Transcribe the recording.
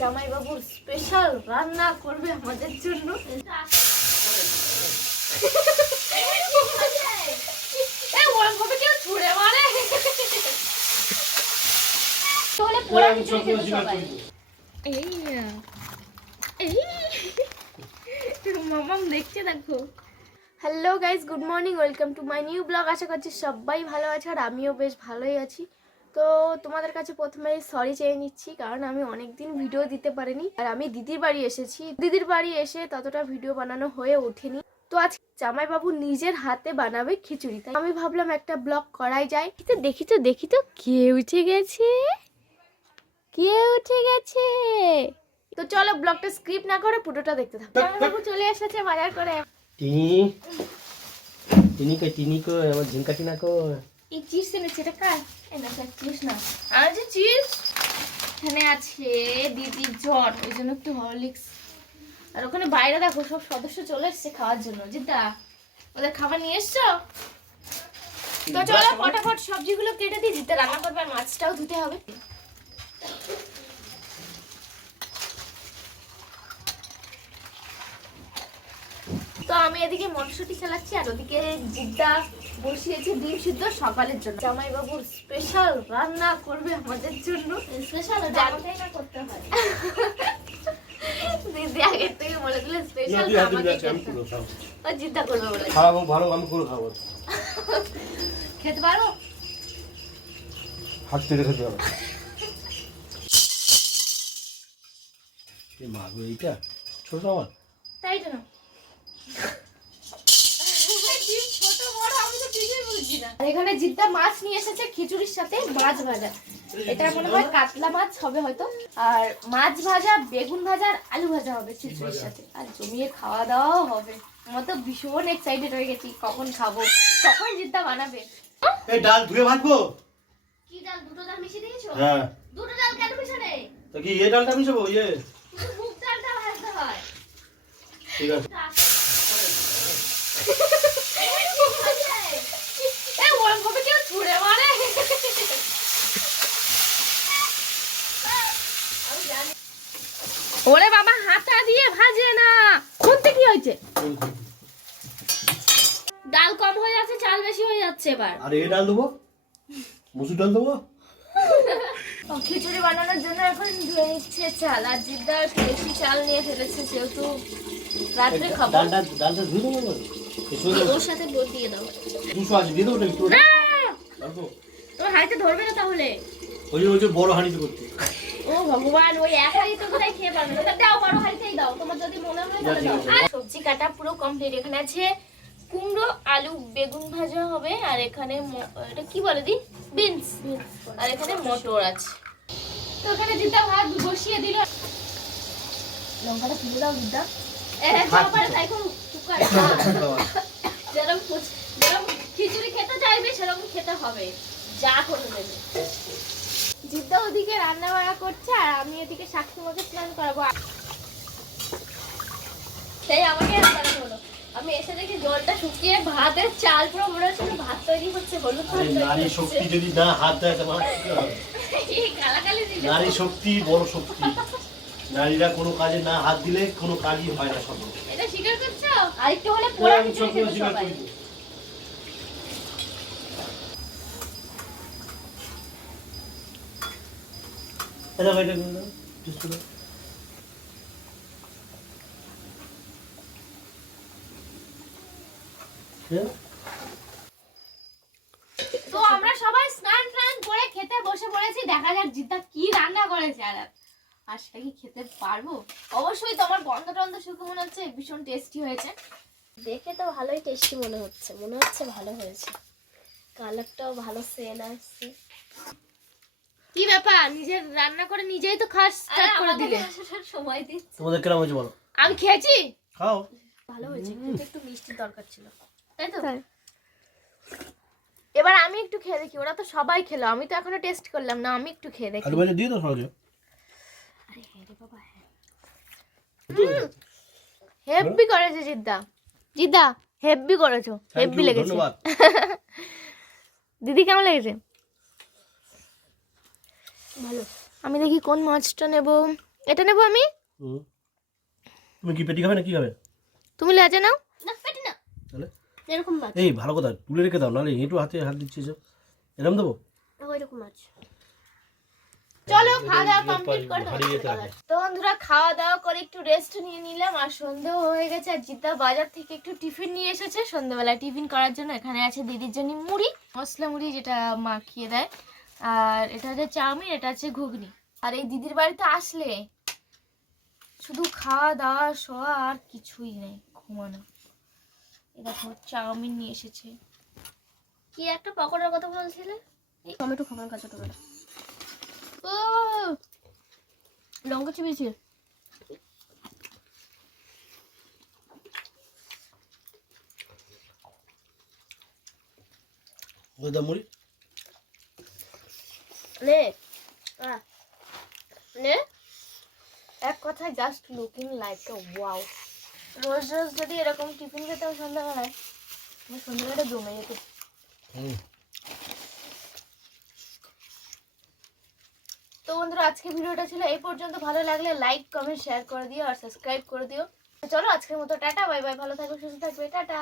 জামাইবাবুর special রান্না করবে আমাদের জন্য। মামাম দেখছে দেখো। Hello guys good morning welcome to my new blog আশা করছি সবাই ভালো আছে আর আমিও বেশ ভালোই আছি। তো তোমাদের কাছে প্রথমে সরি চেয়ে নিচ্ছি কারণ আমি অনেকদিন ভিডিও দিতে পারিনি। আর আমি দিদির বাড়ি এসেছি। দিদির বাড়ি এসে ততটা ভিডিও বানানো হয়ে ওঠেনি। তো আজ জামাইবাবু নিজের হাতে বানাবে খিচুড়ি। তাই আমি ভাবলাম একটা ব্লগ করাই যায়। তো দেখি তো দেখি তো কে উঠে গেছে? কে উঠে গেছে? তো চলো ব্লগটা স্ক্রিপ্ট না করে পুরোটা দেখতে থাকো। জামাইবাবু চলে এসেছে বাজার করে। টিনি টিনি কই টিনি কই আমার ঝিঙ্কা টিনা কই এই চিপস এনেছে এটা কার? না স্যার চিপস না আর যে চিপস? এখানে আছে দিদি জ্বর ওই জন্য একটু হরলিক্স। আর ওখানে বাইরে দেখো সব সদস্য চলে এসছে খাওয়ার জন্য। জিদা ওদের খাবার নিয়ে এসছো? তো চলো ফটাফট সবজিগুলো কেটে দিই জিদা রান্না করবে আর মাছটাও ধুতে হবে। তো আমি এদিকে মটরশুঁটি চালাচ্ছি আর ওদিকে জিদ্দা বসিয়েছি ডিম সিদ্ধ সকালের জন্য। জামাইবাবুর স্পেশাল রান্না করবে আমাদের জন্য। স্পেশাল করতে হয়। দিদি আগে থেকে বলে দিলে স্পেশাল আমাকে খাব। ও জিদ্দা করবে বলে। খাওয়াবো ভালো আমি করে খাব। খেতে পারো? হাত থেকে খেতে হবে। মাগো এইটা? ছোট আমার তাই তো না। এখানে জিদ্দা মাছ নিয়ে এসেছে খিচুড়ির সাথে মাছ ভাজা। এটা মনে হয় কাতলা মাছ হবে হয়তো। আর মাছ ভাজা বেগুন ভাজা আর আলু ভাজা হবে খিচুড়ির সাথে। আর জমিয়ে খাওয়া দাওয়াও হবে। আমার তো ভীষণ এক্সাইটেড হয়ে গেছি কখন খাব কখন জিদ্দা বানাবে। এই ডাল ধুয়ে ভাজবো? কি ডাল? দুটো ডাল মিশিয়ে দিয়েছ? হ্যাঁ। দুটো ডাল কেন মিশালে? তো কি এই ডালটা মিশাবো? ইয়ে। মুগ ডালটা ভাজতে হয়। ঠিক আছে। ওরে বাবা হাতা দিয়ে ভাজে না। শুনতে কি হয়েছে? ডাল কম হয়ে যাচ্ছে চাল বেশি হয়ে যাচ্ছে এবার। আর এই ডাল দেবো? মুসুর ডাল দেবো? খিচুড়ি বানানোর জন্য এখন ধুয়ে নিচ্ছে চাল আর জিদ্দার বেশি চাল নিয়ে ফেলেছে যেহেতু রাত্রে খাব। ডালটা ডালটা ধুয়ে দেবো ওর সাথে বোট দিয়ে দাও। দুশো আছে দিয়ে দেবো না একটু। না! অল্প। হাড়িতে ধরবে না তাহলে? ওই ওই যে বড় হাঁড়িতে করতে ও ভগবান ওই এক হাড়ি তো কোথায় খেয়ে পারবে না দাও বড় হাড়িতেই দাও। তোমার যদি মনে হয় তাহলে দাও। সবজি কাটা পুরো কমপ্লিট এখানে আছে কুমড়ো আলু বেগুন ভাজা হবে আর এখানে এটা কি বলে দি বিনস। আর এখানে মটর আছে। তো এখানে দিদা ভাত বসিয়ে দিল। লঙ্কাটা তুলে দাও দিদা। তাই যেরকম যেরকম খিচুড়ি খেতে চাইবে সেরকম খেতে হবে। যা করে দেবে জিদ্দা ওদিকে রান্না বান্না করছে আর আমি এদিকে সাক্ষী স্নান করাবো। সেই আমাকে হলো। আমি এসে দেখি জলটা শুকিয়ে ভাতের চাল পুরো মনে হচ্ছে ভাত তৈরি হচ্ছে হলুদ নারী শক্তি যদি না হাত দেয় তোমার কি হবে? এই গালাগালি দিলে নারী শক্তি বড় শক্তি। নারীরা কোনো কাজে না হাত দিলে কোনো কাজই হয় না এটা স্বীকার করছ আর একটু হলে পোড়া খিচুড়ি খেতে সবাই। এটা। হ্যাঁ? তো আমরা সবাই স্নান টান করে খেতে বসে পড়েছি দেখা যাক জিদ্দা কি রান্না করেছে আর আর সেটা কি খেতে পারব? অবশ্যই তোমার গন্ধ টন্ধ শুকে মনে হচ্ছে ভীষণ টেস্টি হয়েছে। দেখে তো ভালোই টেস্টি মনে হচ্ছে মনে হচ্ছে ভালো হয়েছে। কালারটাও ভালো সেল আসছে। কি ব্যাপার? নিজের রান্না করে নিজেই তো খাস স্টার্ট করে দিলে। সময় দিচ্ছে। তোমাদের কেমন হয়েছে বলো? আমি খেয়েছি? খাও। ভালো হয়েছে কিন্তু একটু মিষ্টি দরকার ছিল। তাই তো? এবার আমি একটু খেয়ে দেখি ওরা তো সবাই খেলো আমি তো এখনও টেস্ট করলাম না আমি একটু খেয়ে দেখি। আলু ভাজা দিয়ে দাও সহজে। আরে হ্যাঁ রে বাবা হ্যাঁ হেভি করেছে জিদ্দা। জিদ্দা হেভি করেছ। হেভি লেগেছে। দিদি কেমন লেগেছে? ভালো। আমি দেখি কোন মাছটা নেব। এটা নেব আমি? তুমি কি পেটি খাবে না কি খাবে? তুমি লেজে নাও। না পেটি না। তাহলে? এরকম মাছ। এই ভালো কথা। তুলে রেখে দাও নাহলে হেঁটু হাতে হাত দিচ্ছিস এরম দেবো? ওইরকম মাছ। চলো খাওয়া দাওয়া কমপ্লিট করে তো বন্ধুরা খাওয়া দাওয়া করে একটু রেস্ট নিয়ে নিলাম আর সন্ধেও হয়ে গেছে আর জিদ্দা বাজার থেকে একটু টিফিন নিয়ে এসেছে। সন্ধ্যাবেলা টিফিন করার জন্য এখানে আছে দিদির জন্য মুড়ি মশলা মুড়ি যেটা মাখিয়ে দেয়। আর এটা হচ্ছে চাউমিন এটা হচ্ছে ঘুগনি। আর এই দিদির বাড়িতে আসলে শুধু খাওয়া দাওয়া শোয়া আর কিছুই নেই ঘুমানো। দেখো চাউমিন নিয়ে এসেছে। কি একটা পকোড়ার কথা বলছিলে? এই টমেটো খাবার কাছে টমেটো লঙ্কা চিবিয়েছে ওই দাম মুড়ি নে আহ, নে এক কথায় just looking like a wow রোজ রোজ যদি এরকম টিফিন খেতাম সন্ধ্যাবেলায় আমি সন্ধ্যাবেলাটা জমে যেত হুম তো বন্ধুরা আজকে ভিডিওটা ছিল এই পর্যন্ত। ভালো লাগলে লাইক কমেন্ট শেয়ার করে দিও আর সাবস্ক্রাইব করে দিও। চলো আজকের মতো, টাটা বাই বাই ভালো থাকবে সুস্থ থাকবে, টাটা।